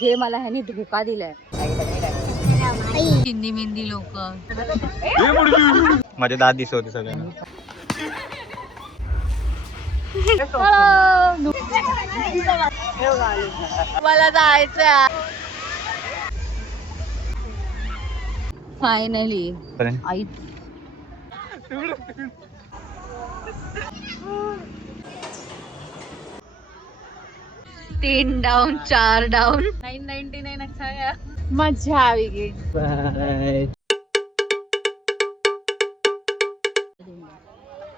जे मला ह्यानी धोका दिलाय. हिंदी मेहंदी लोक माझे दात दिसत होते सगळ्यांना. मला जायचं फायनली. आई 3 डाऊन 4 डाऊन 999. अच्छा है, मजा आएगी.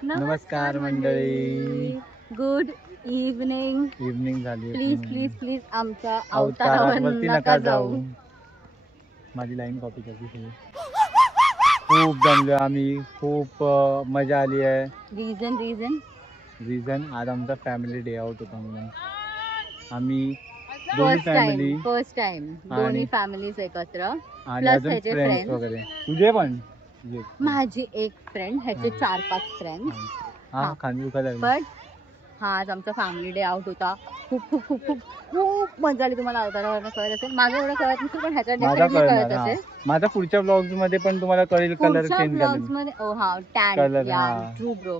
नमस्कार मंडळी, गुड इव्हनिंग. इव्हनिंग झाली. प्लीज प्लीज प्लीज आमच्या अवतारावरती नका जाऊ. माझी लाईन कॉपी करते. खूप जमलो आम्ही, खूप मजा आली आहे. रिझन आज आमचा फॅमिली डे आउट होता म्हणून आम्ही फर्स्ट टाइम दोन्ही फॅमिलीज एकत्र, आणि प्लस अजून ह्याचे फ्रेंड्स फ्रेंड्स. वगैरे. तुझे पण माझी एक फ्रेंड, ह्याचे 4-5 फ्रेंड्स. हा खांदी दुखत आहे. बट हा आज आमचा फॅमिली डे आउट होता. खूप खूप खूप खूप खूप मजा आली. तुम्हाला अवतारावरनं कळत असेल, माझं एवढं कळत नसेल पण ह्याच्या डेफिनेटली कळत असेल. माझा पुढच्या ब्लॉग्स मध्ये पण तुम्हाला कळेल. कलर चेंज ब्लॉग्स मध्ये. ओ हा, टॅन, या ट्रू ब्रो.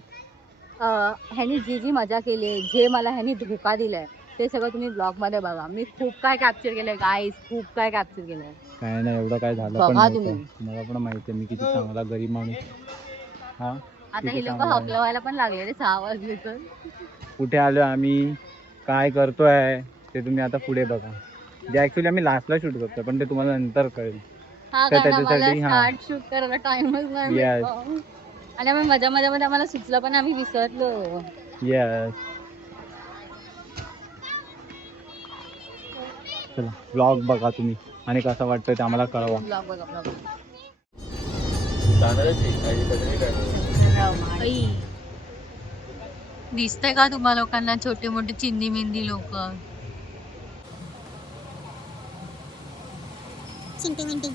ह्यानी जी मजा केली आहे, जे मला ह्यानी धोका दिलाय, ते सगळं तुम्ही ब्लॉग मध्ये बघा. मी खूप काय कॅप्चर केलंय गाईज, खूप काय कॅप्चर केलंय. काय नाही, एवढं काय झालं पण बघा नव्हतं. तुम्ही. मला पण माहिती आहे मी किती चांगला गरीब माणूस. हा आता हे लोक हकलवायला पण लागले रे 6 वाजले तर. कुठे आलो आम्ही, काय करतोय ते तुम्ही आता पुढे बघा. जे ऍक्च्युली आम्ही लास्टला शूट करतो पण ते तुम्हाला नंतर कळेल. हा, तर कारण आम्हाला त्याच्यासाठी स्टार्ट शूट करायला टाइमच नाही भेटला. आणि आम्ही मजा मध्ये आम्हाला सुचलं पण आम्ही विसरलो. येस. चला ब्लॉग बघा तुम्ही आणि कसं वाटतं ते आम्हाला कळवा. ब्लॉग बघा, ब्लॉग. दिसतंय का तुम्हा लोकांना छोटे मोठे चिंदी मेहंदी लोक? चिंटी मिंटी.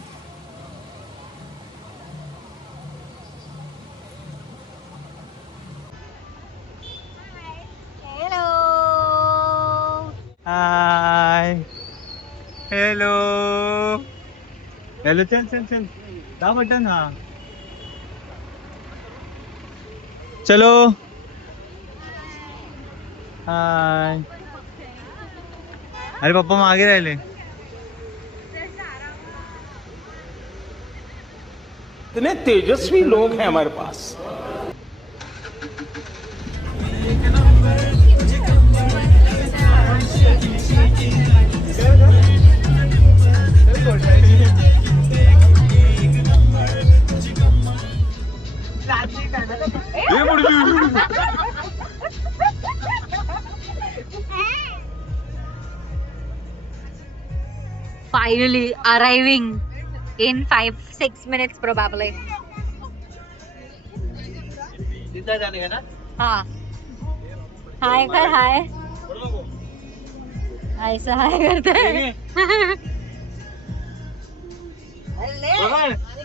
हॅलो. हाय. हॅलो. हॅलो. चल चल चल, दाब बटन. हा चलो. हाय. अरे पप्पा मागे राहिले. इतने तेजस्वी लोग हैं हमारे pass. Finally arriving in 5-6 minutes probably. हाँ, हाय कर हाय. ऐसा हाय करते हैं.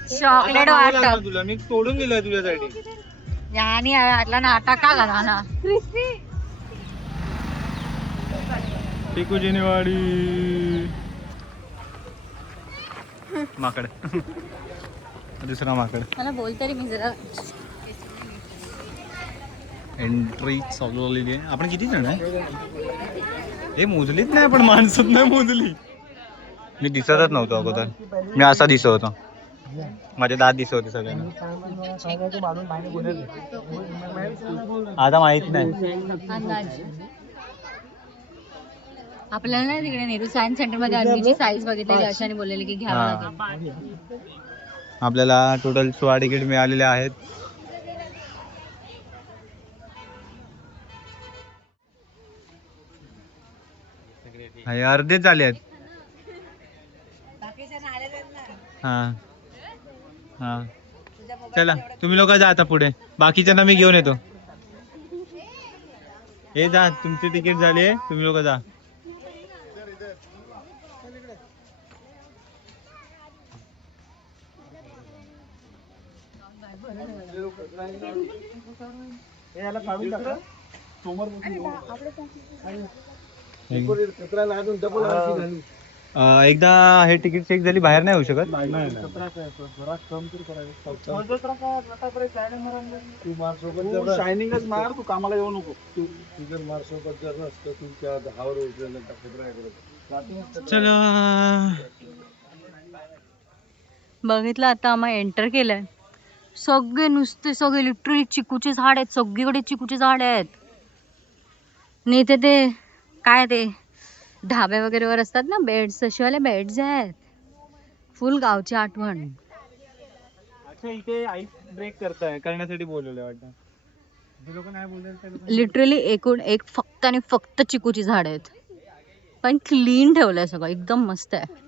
चॉकलेट वाटत. तुला मी तोडून दिलंय तुझ्यासाठी. यानी आटला नाटक का करा ना. टिकू जिनेवाडी माकड. दुसरा माकड. मला बोल तरी मी जरा. एंट्री चालू झालेली आहे. आपण किती जण आहे? हे मोजलीच नाही आपण, माणसच नाही मोजली. मी दिसतच नव्हतो अगोदर. मी असा दिसत होतो. माझे दात दिसत होते सगळ्यांना. आता माहित नाही. अंदाज. आपल्याला नाही तिकडे नेहरू सायन्स सेंटर मध्ये अन्वीची साईज बघितलेली, अशाने बोललेली की घ्यावं लागेल. आपल्याला टोटल 16 तिकीट मिळालेले आहेत. अर्धेच झाले आहेत. हा हा, चला तुम्ही लोक जा आता पुढे. बाकीच्यांना मी घेऊन येतो. हे जा, तुमची तिकीट झाली आहे, तुम्ही लोक जा. एकदा हे तिकीट चेक झाली बाहेर नाही होऊ शकत. शायनिंगच मार, तू कामाला येऊ नको. तू मार सोबत जर नसतं तुमच्या दहावर चला बघितलं आता आम्हाला एंटर केलंय. सगळे नुसते सगळे लिटरली चिकूचे झाड आहेत, सगळीकडे चिकूचे झाड आहेत. आणि इथे ते काय ते ढाबे वगैरे वर असतात ना बेड्स, तसेवाले बेड्स आहेत. फुल गावची आठवण. अच्छा इथे आईस ब्रेक करण्यासाठी बोलवले वाटतं. लोक नाही बोलले. लिटरली एकूण एक फक्त आणि फक्त चिकूची झाड आहेत, पण क्लीन ठेवलंय सगळं, एकदम मस्त आहे.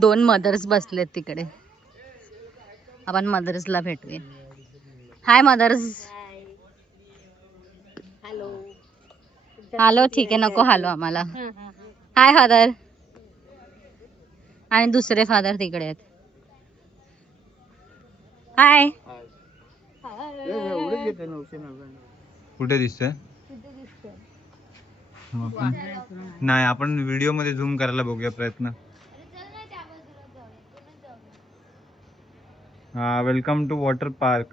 2 मदर्स बसलेत तिकडे. आपण मदर्सला भेटूया. हाय मदर्स. हॅलो. ठीक आहे, नको हॅलो आम्हाला. हाय फादर. आणि दुसरे फादर तिकडे आहेत. हाय. कुठे दिसतंय? नाही, आपण व्हिडिओ मध्ये झूम करायला बघूया प्रयत्न. हा, वेलकम टू वॉटर पार्क.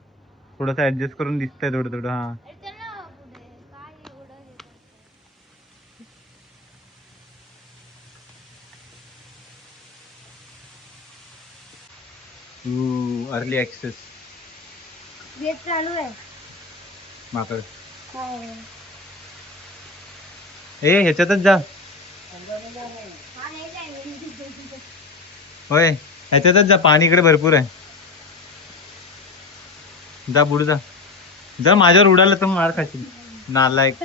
थोडंसं ऍडजस्ट करून दिसतंय थोडं थोडं. हा अर्ली ऍक्सेस चालू आहे. माकड. ए ह्याच्यातच जा. होय ह्याच्यातच जा, पाणी इकडे भरपूर आहे. जा पुढे जा. जर माझ्यावर उडालं तर मार खाशील नालायक.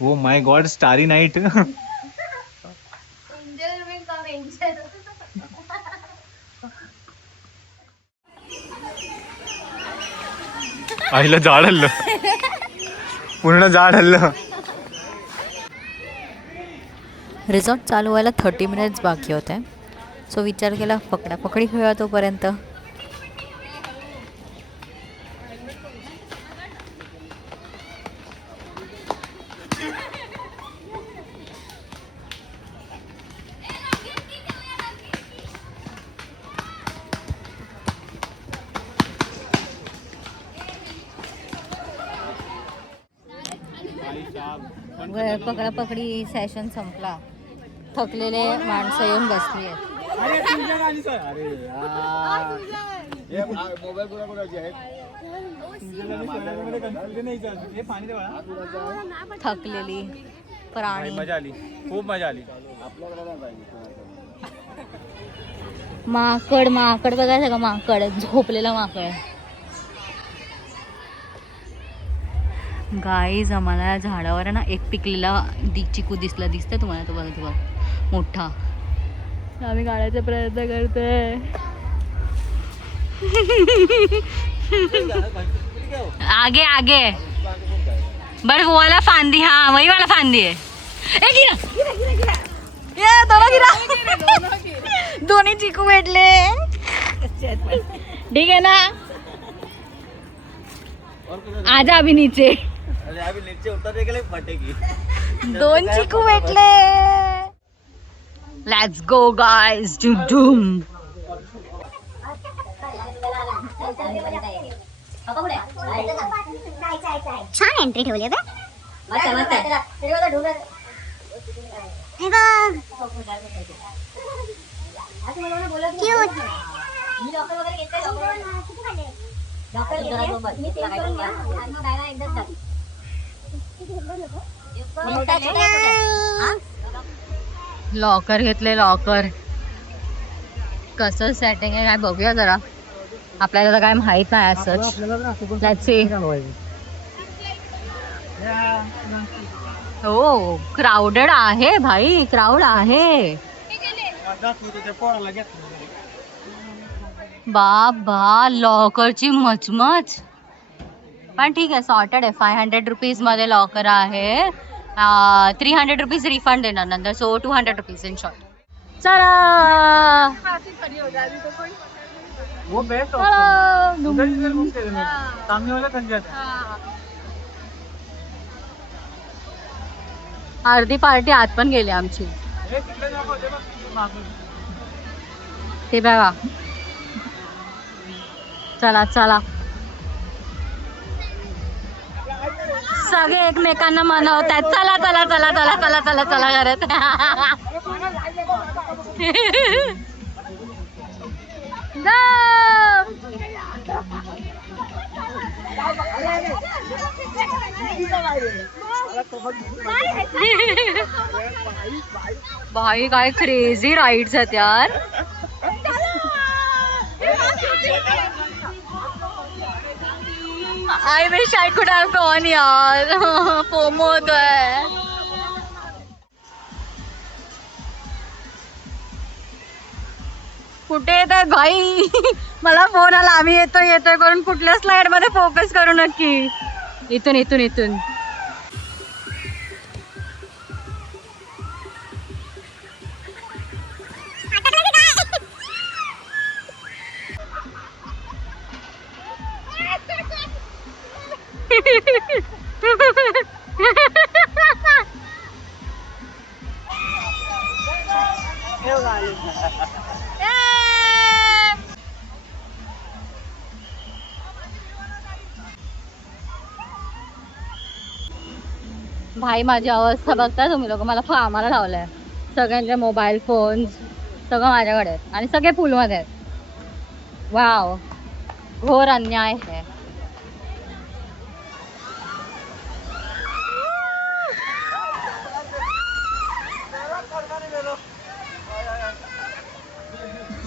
Oh my God, starry night. आईला झाड हल्लं, पूर्ण झाड हल्लं. रिसॉर्ट चालू व्हायला 30 मिनिट्स बाकी होते. सो विचार केला पकडापकडी खेळूया तोपर्यंत. पकडापकडी सेशन संपला. थकलेले माणसं येऊन बसली आहेत. थकलेली प्राणी. मजा आली, खूप मजा आली. माकड माकड बघायचं का? माकड झोपलेला माकड. गाईज आम्हाला झाडावर ना एक पिकलेला चिकू दिसतंय तुम्हाला. तो बघा, तो बघा मोठा. आम्ही काढायचा प्रयत्न करतोय. आगे आगे बरं वो वाला फांदी. हाँ वही वाला फांदी है. दोन्ही चिकू भेटले. ठीक है ना. आजा अभी नीचे. अभी नीचे उतरने के लिए फटेगी. 2 चिकू भेटले. Let's go guys. डूम. छान एंट्री ठेवली आहे. लॉकर घेतले. लॉकर कसं सेटिंग आहे काय बघूया जरा. आपल्याला तर काय माहित नाही असंच. Let's see. हो क्राउडेड आहे भाई, क्राऊड आहे. बाबा लॉकरची मचमच. पण ठीक आहे, सॉर्टेड आहे. 500 रुपीज मध्ये लॉकर आहे. 300 रुपीज रिफंड देणार नंतर. So 200 rupees in short. चला वो बेस्ट सामने वाला अर्धी पार्टी आत पण गेली आमची. ते बघा. चला चला सगळे एकमेकांना मनवतात. चला चला चला चला चला चला चला करत. भाई काय क्रेझी राईड्स आहेत यार. I wish I could have gone यार. फोमो होतोय. कुठे येत आहे भाई. मला फोन आला आम्ही येतोय येतोय करून. कुठल्या स्लाइड मध्ये फोकस करू नक्की. इथून इथून इथून. भाई माझी अवस्था बघता तुम्ही लोक. मला कामाला लावलंय. सगळ्यांचे मोबाईल फोन सगळं माझ्याकडे आहेत आणि सगळे पूलमध्ये आहेत. वाव घोर अन्याय आहे.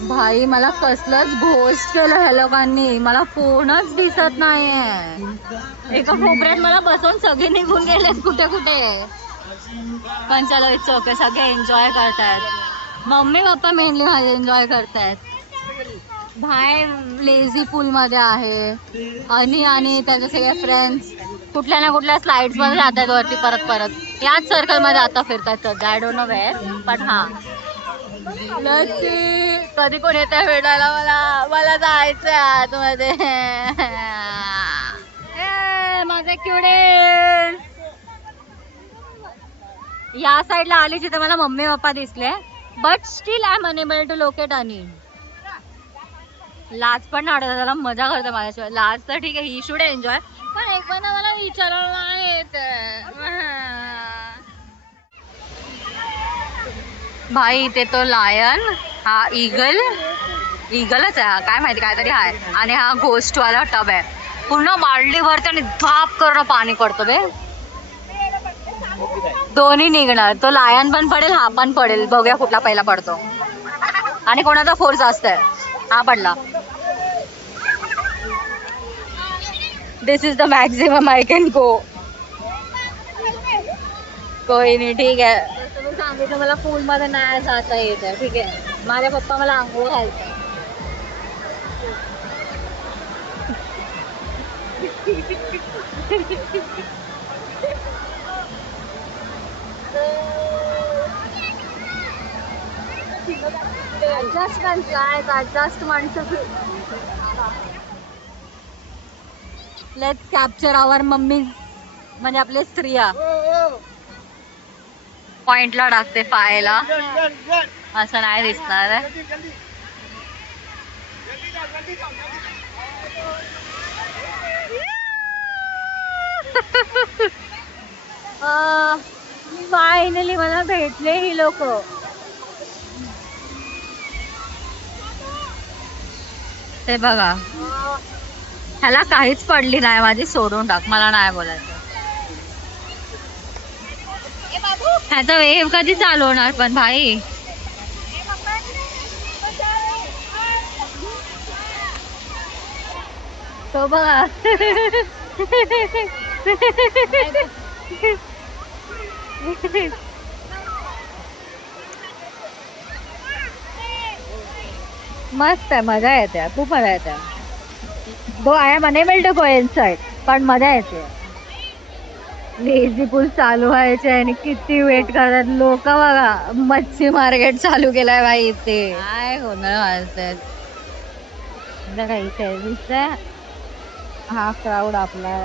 भाई मला कसलंच घोस्ट केलं ह्या लोकांनी. मला फोनच दिसत नाहीये. एका कोपऱ्यात मला बसवून सगळे निघून गेलेत कुठे कुठे. पण चलो इट्स ओके. सगळे एन्जॉय करतायत. मम्मी पप्पा मेनली माझे एन्जॉय करतायत. भाई लेझी पूल मध्ये आहे. आणि त्याचे सगळे फ्रेंड्स कुठल्या ना कुठल्या स्लाइड्स मध्ये जातात वरती परत परत. याच सर्कल मध्ये आता फिरतात सध्या. आय डोंट नो वेअर पण हा कधी कोण येत आहे भेटायला मला. मला जायचंय आतमध्ये. माझे किवडे या साईडला आली जिथे मला मम्मी पप्पा दिसले. But still I am unable to locate. आणि लाज पण नाही वाटत. त्याला मजा करते माझ्याशिवाय. लाज तर ठीक आहे. He should enjoy. पण एक पण मला विचारलं नाही भाई. इथे तो लायन. हा ईगलच आहे. हा काय माहिती काहीतरी आहे. आणि हा घोस्ट वाला टब आहे. पूर्ण बालडी भरते आणि धाप करून पाणी पडतो बे. दोन्ही निघणार. तो लायन पण पडेल हा पण पडेल. बघूया कुठला पहिला पडतो आणि कोणाचा फोर्स असतंय. हा पडला. This is the maximum I can go. कोई नाही ठीक आहे. तुम्ही सांगितलं मला पूल मध्ये नाही जाता येत आहे. ठीक आहे. माझ्या पप्पा मला आंघोळ घालतात. Let's capture our mummy. म्हणजे आपले स्त्रिया पॉइंटला टाकते पायाला. असं नाही दिसणार आहे. फायनली मला भेटले ही लोक. ते बघा. ह्याला काहीच पडली नाही माझी. सोडून टाक. मला नाही बोलायचं. ह्याचा वेव कधी चालू होणार पण भाई. तो बघा. मस्त आहे. मजा येते. खूप मजा येते. Though I am unable to go inside. पण मजा येते. लेझी पूल चालू व्हायचे आणि किती वेट करतात लोक. बघा मच्छी मार्केट चालू केलंय भाई इथे. काय गोंधळ वाजतात. बघा इथे दिसतंय हा क्राऊड आपला.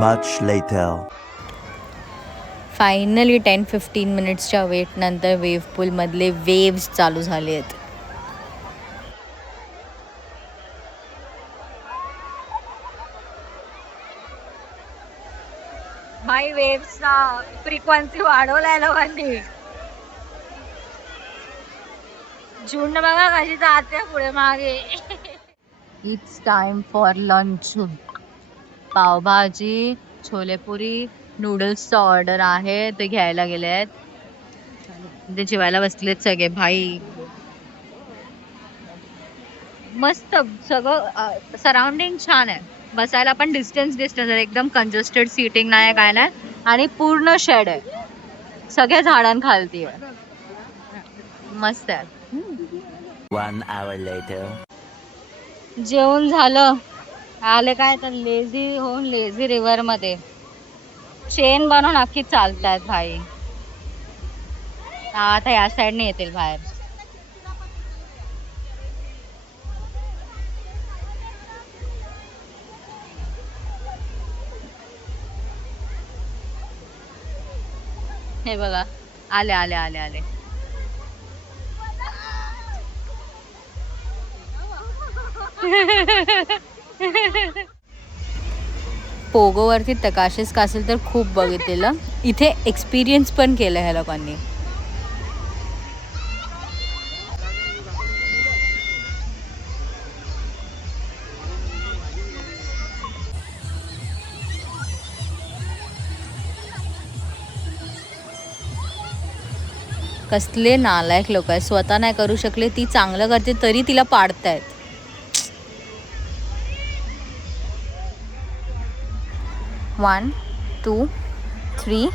Much later. फायनली 10-15 मिनिट्सच्या वेट नंतर वेव्ह पूलमधले वेव्स चालू झाले आहेत. भाई वेव्सचा फ्रिक्वेन्सी वाढवलाय लोकांनी. झुंड बघा कशी जाते पुढे मागे. It's time for lunch. Pav bhaji, chole puri, नूडल्सचं ऑर्डर आहे, ते घ्यायला गेलेत. ते जेवायला बसलेत सगळे. भाई मस्त सगळं सराउंडिंग छान आहे. बसायला पण डिस्टन्स आहे, एकदम कंजेस्टेड सीटिंग नाही काय नाही. आणि पूर्ण शेड आहे, सगळ्या झाडांखालती आहे. मस्त आहे. 1 hour later. जेवण झालं, आले काय तर लेझी होऊन लेझी रिव्हर मध्ये चेन बनवून अख्खी चालतायत भाई. आता या साईडने येतील बाहेर. हे बघा, आले आले आले आले. पोगोवरती तकाशिस कासल तर खूप बघितलेलं. इथे एक्सपिरियन्स पण केलं ह्या लोकांनी. कसले नालायक लोक आहेत. स्वतः नाही करू शकले, ती चांगलं करते तरी तिला पाडतायत. वन, 2, 3.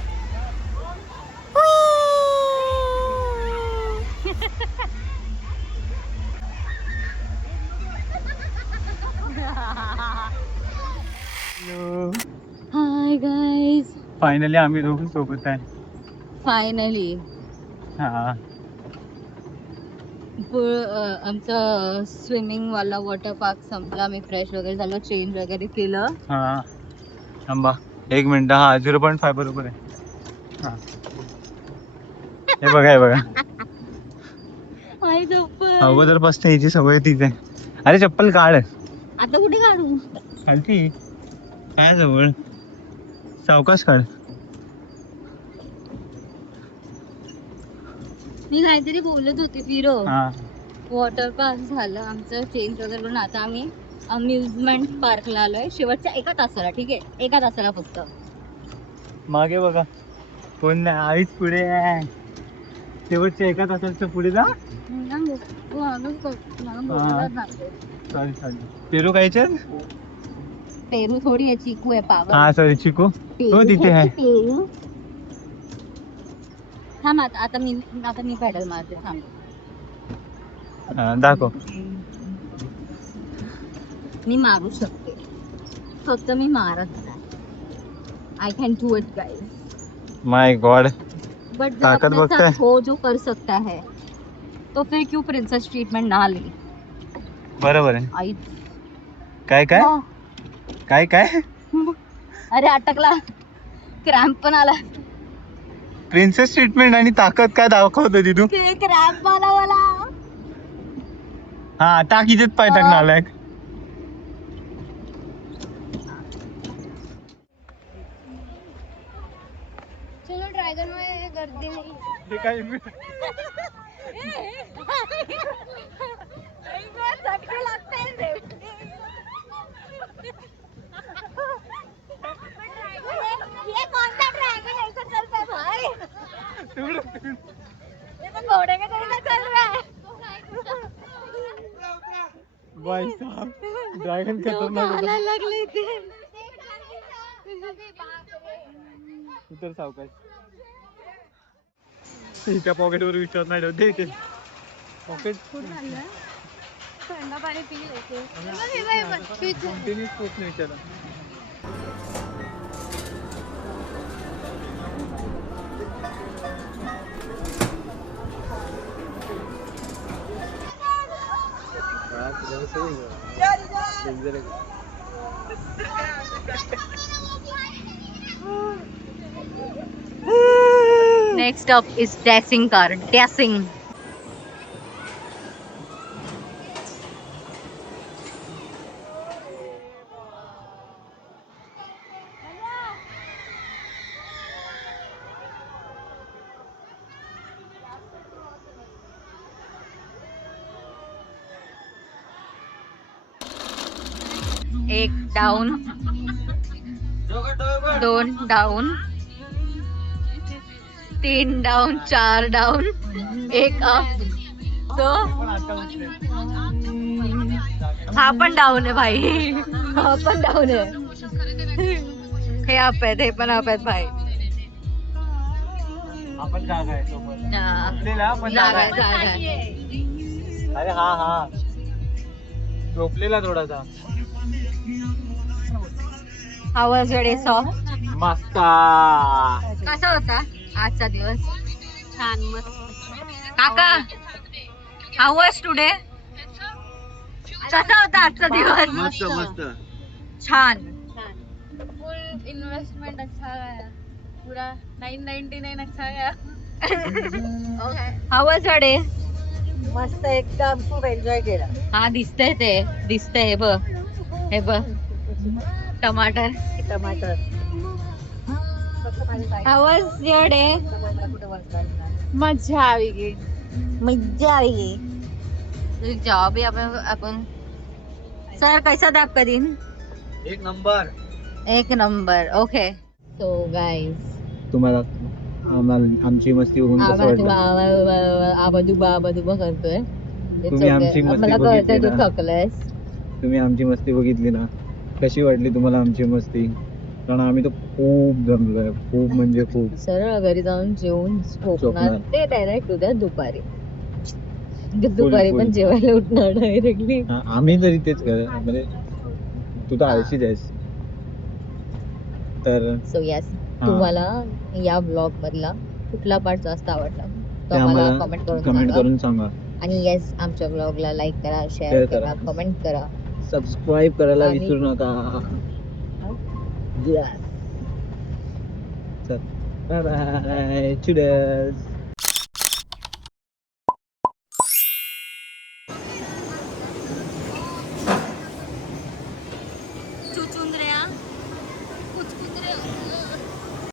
हाय गाईज, फायनली आम्ही दोघं सोबत आहे. फायनली हा, आमचं स्विमिंग वाला वॉटर पार्क संपला. मी फ्रेश वगैरे झालो, चेंज वगैरे केलं. हा. थांबा 1 मिनिट. हा 0.5 बरोबर आहे. हा, हे बघा हे बघा. आई चप्पल अगोदर पासून याची सवय तीच आहे. अरे चप्पल काढ. आता कुठे काढू? खालती काय जवळ, सावकाश काढ. मी काहीतरी बोलत होते. फिरो हा, वॉटर पार्क झालं आमचं, चेंज वगैरे करून आता आम्ही अम्युजमेंट पार्कला आलोय. शेवटच्या 1 तासाला. ठीक आहे, 1 तासाला फक्त. मागे बघा कोण नाही, आईच पुढे आहे. शेवटच्या 1 तासाच्या पुढे जा. Sorry sorry. पेरू खायचे? पेरू थोडी आहे, चिकू आहे. पावर. हा सॉरी, चिकू हो तिथे आहे. पेरू थांब. आता मी पेडल मारते. थांब. दाखव. मी मारू शकते, फक्त मी मारत नाही. I can do it guys. My God. But ताकत बघताय? हो जो कर सकता है तो फिर क्यों प्रिंसेस ट्रीटमेंट ना ली? बरोबर आहे. आई काय काय काय काय अरे अटकला, क्रॅम्प पण आला. प्रिन्सेस ट्रीटमेंट आणि ताकद काय दाखवत होती तू? क्रॅम्प आला मला. हा टाक इथेच पाय टाक नालायक. चलो ड्रॅगन मध्ये गर्दी नाही. हे काय झटके लागते. ये कौन सा ड्रैगन ऐसा चलता है भाई? ये तो घोड़े के तरीके चल रहा है. भाई साहब ड्रैगन खतरनाक होता. लगली थी. उतर सावकाश. हिच्या पॉकेट वर विचार नाही ठेवते इथे. पॉकेट थंड पाणी पी लेते. कंटिन्यू स्पोर्ट्स ने विचारा. Next up is dashing car. Dashing. एक down, 2 down, 3 down, 4 down, 1 up. तो हा पण डाऊन आहे भाई. हा पण डाऊन आहे. हे अप आहेत, हे पण अप आहेत भाई. आपण जागा आहे सोबत. हा. जागा आहे. अरे हा झोपलेला थोडासा. How was your day, sir? मस्त. कसा होता आजचा दिवस? छान, मस्त. काका, how was today? कसा होता आजचा दिवस? मस्त मस्त. छान. फुल इन्वेस्टमेंट अच्छा गया, पूरा 999 अच्छा गया. How was your day? मस्त एकदम खूप एन्जॉय केला. हा दिसतंय ते, दिसतंय. हे बघ, हे बघ, टमाटर. टमाटर How was your day? मजा આવી ગઈ. मज्जा आई. जॉब ही अपन सर कैसा था आपका दिन? एक नंबर. एक नंबर. ओके. सो गाइस, तुम्हाला आमची मस्ती बघून कसं वाटलं? आबादुबा करतोय. तुम्ही आमची मस्ती मला कळतंय बघितली तू ना? थकलायस. तुम्ही आमची मस्ती बघितली ना, कशी वाटली तुम्हाला आमची मस्ती? कारण आम्ही तर खूप जमलोय, खूप म्हणजे खूप. सरळ घरी जाऊन जेवून झोपणार. झोपणार. ते डायरेक्ट उद्या दुपारी. दुपारी full. पण जेवायला उठणार डायरेक्टली. आम्ही तरी तेच कर, म्हणजे तू तर आळशीच आहेस. तर सो यस, हा. तुम्हाला या ब्लॉग मधला कुठला पार्ट जास्त आवडला तो ते आम्हाला आम्हाला कमेंट करून कमेंट सांगा. करून सांगा. आणि येस, आमच्या ब्लॉगला लाईक करा, शेअर शेअर करा, करा. कमेंट करा. सबस्क्राईब करायला आणि- विसरू नका. चल, बाय बाय. Cheers.